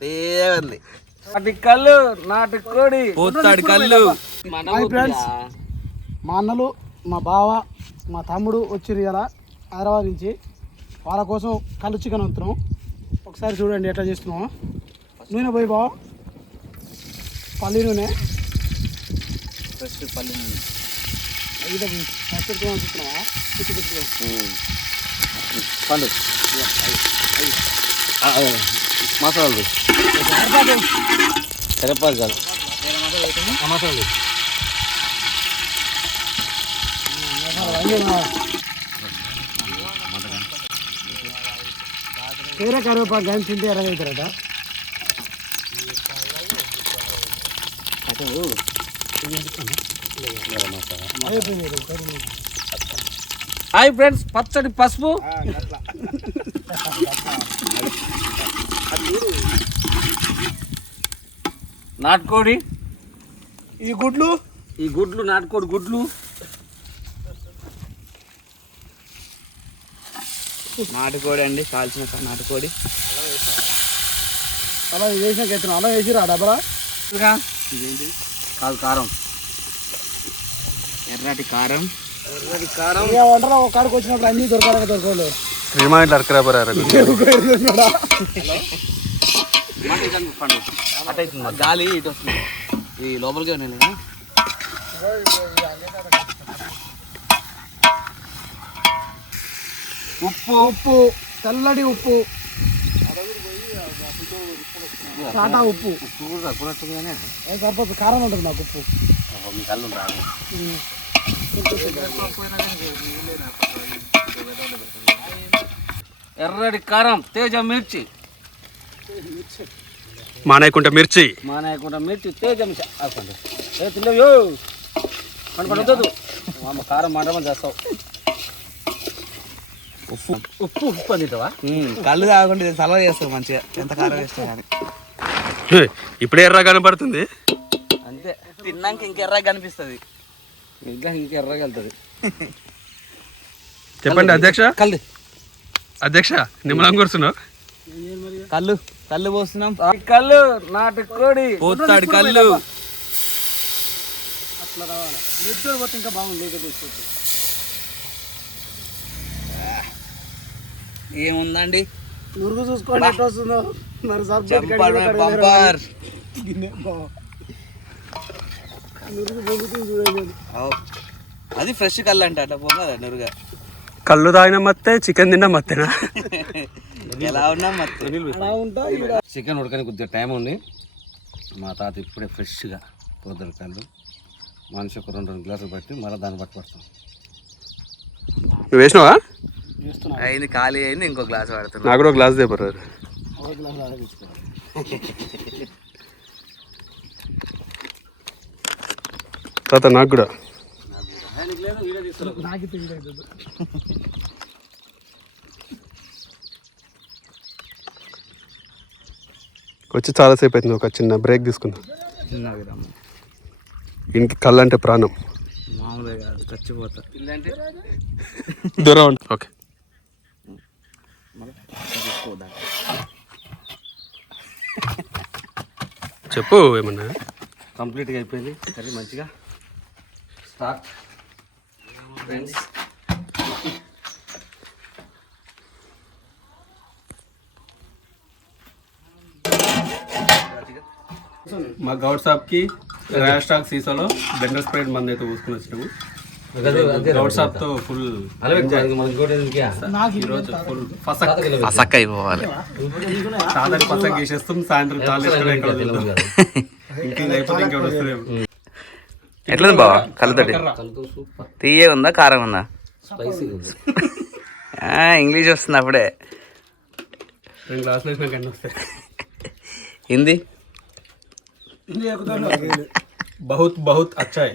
తేవంది. నాటి కళ్ళు, నాటి కోడి, పోతాడు కళ్ళు. ఫ్రెండ్స్, మా అన్నలు, మా బావ, మా తమ్ముడు వచ్చిర్రు ఇలా హైదరాబాద్ నుంచి. వాళ్ళ కోసం కళ్ళు చికెన్ వండుతున్నాం. ఒకసారి చూడండి ఎట్లా చేస్తున్నాము. నూనె పోయి బావ, పల్లి నూనె, ఫస్ట్ పల్లి నూనె అయితే ఫస్ట్ పెట్టుకున్నావా పండు మసాలాలు కరివేపాకు కాదు మసాలాలు వేరే కరివేపాకు కానీ తింటే ఎర్రగవుతారట. హాయ్ ఫ్రెండ్స్, పచ్చడి పసుపు, నాటుకోడి, ఈ గుడ్లు నాటుకోడి గుడ్లు, నాటుకోడి అండి, కాల్చిన నాటుకోడి. అలా వేసినాక ఎత్తున్నాం. అలా వేసిరా డబ్బలా. ఇదేంటి కాదు, కారం, ఎర్రటి కారం. వంటలో ఒక కాడికి వచ్చినప్పుడు అన్నీ దొరకలేదు. గాలి ఇటు వస్తుంది, ఈ లోపలికి ఉన్నాయి. ఉప్పు తెల్లడి ఉప్పు, టాటా ఉప్పు సరిపోతున్నట్టుగానే సరిపోతుంది. కారం ఉంటుంది నాకు ఉప్పు. మీ కళ్ళు రాదు. ఎర్రటి కారం, తేజ మిర్చి, మానేకుంట మిర్చి, తేజ తినలేవు పండుతుంది. కారం మాత్రం చేస్తావు. ఉప్పు అందితావా? కళ్ళు తాగకుండా సలవా చేస్తావు మంచిగా, ఎంత కారం వేస్తావు కానీ. ఇప్పుడే ఎర్ర కనపడుతుంది. అంతే, తిన్నాక ఇంకెర్రగా కనిపిస్తుంది. ఇంకా ఎర్రగా వెళ్తుంది. చెప్పండి అధ్యక్ష. కళ్ళు అధ్యక్ష నిమ్మలం కూర్చున్నావు. కళ్ళు పోస్తున్నాం. కళ్ళు, నాటి కోడి, పోతాడు కళ్ళు. అట్లా రావాలి. మిర్చి పోతే ఇంకా బాగుంది. తీసుకోవచ్చు. ఏముందండి, నురుగు చూసుకోండి ఎట్లా వస్తుందో. మరి బంపర్. నురుగు పొంగుతుంది చూడండి. అది ఫ్రెష్ కళ్ళు అంట, అట్లా పోగా నురుగా. కళ్ళు తాగిన మత్తే, చికెన్ తిన్న మత్తేనా? ఎలా ఉన్నా మత్తు. అలా ఉంటా. చికెన్ ఉడకని కొద్దిగా టైం ఉంది. మా తాత ఇప్పుడే ఫ్రెష్గా పోతాడు కళ్ళు. మనిషి ఒక 2 గ్లాసులు పట్టి మళ్ళీ దాన్ని బట్టి పడతాం. నువ్వు వేసినావా? అయింది, ఖాళీ అయింది, ఇంకో గ్లాస్ పడుతుంది. నాకు కూడా గ్లాస్ దేపరు. తాత నాకు కూడా వచ్చి చాలాసేపు అవుతుంది. ఒక చిన్న బ్రేక్ తీసుకుందాం. ఇంటికి కళ్ళు అంటే ప్రాణం. మామూలుగా కాదు, చచ్చిపోతా. దూరం ఉండి. ఓకే చెప్పు ఏమన్నా. కంప్లీట్గా అయిపోయింది సరే, మంచిగా స్టార్ట్ ఫ్రెండ్స్. మా గౌడ్ షాప్కి రాయల్ స్టాక్ సీసాలో బెండర్ స్ప్రైడ్ మంది అయితే పూసుకుని వచ్చినాము. గౌడ్ షాప్తో ఫుల్ ఈరోజు ఫుల్ ఫసక్ అయిపోవాలి. తాతని పసక్ చేసేస్తాం. సాయంత్రం తాళి ఇక్కడ ఇంకేం అయిపోతే ఇంకెవరు వస్తలేము. ఎట్లుంది బావా కళ్ళతోటి? తీయ ఉందా, కారం ఉందా? ఇంగ్లీష్ వస్తుంది అప్పుడే. 2 గ్లాసులు వేసినాక అన్నీ వస్తాయి. హిందీ बहुत बहुत अच्छा है।